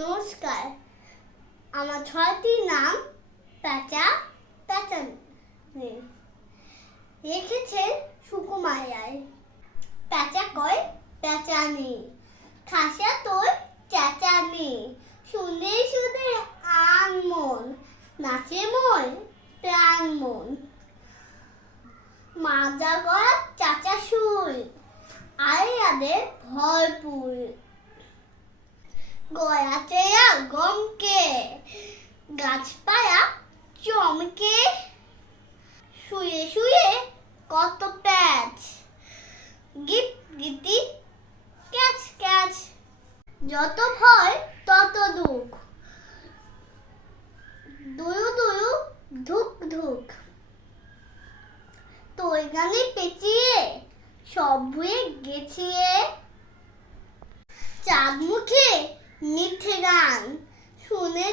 নমস্কার, আমার ছয়টি নাম পেঁচা, পেঁচানি রেখেছে সুকুমার রায়। পেঁচা কয় পেঁচানি, খাসা তোর চেঁচানি, শুনে শুনে আন মন, নাচে মন প্রাণ মন। মাজা গড়া চাচা সুর, আয়াদের ভরপুর, গয়া চেয়া গমকে, গাছপালা চমকে, শুয়ে শুয়ে কত প্যাচ, গিট গিটি ক্যাচ ক্যাচ। যত ভয় তত দুঃখ, দুরু দুরু ধুক ধুক, তোর গানে পেঁচিয়ে সব ভুয়ে গেছিয়ে। চাঁদ মুখে মিঠে গান শুনে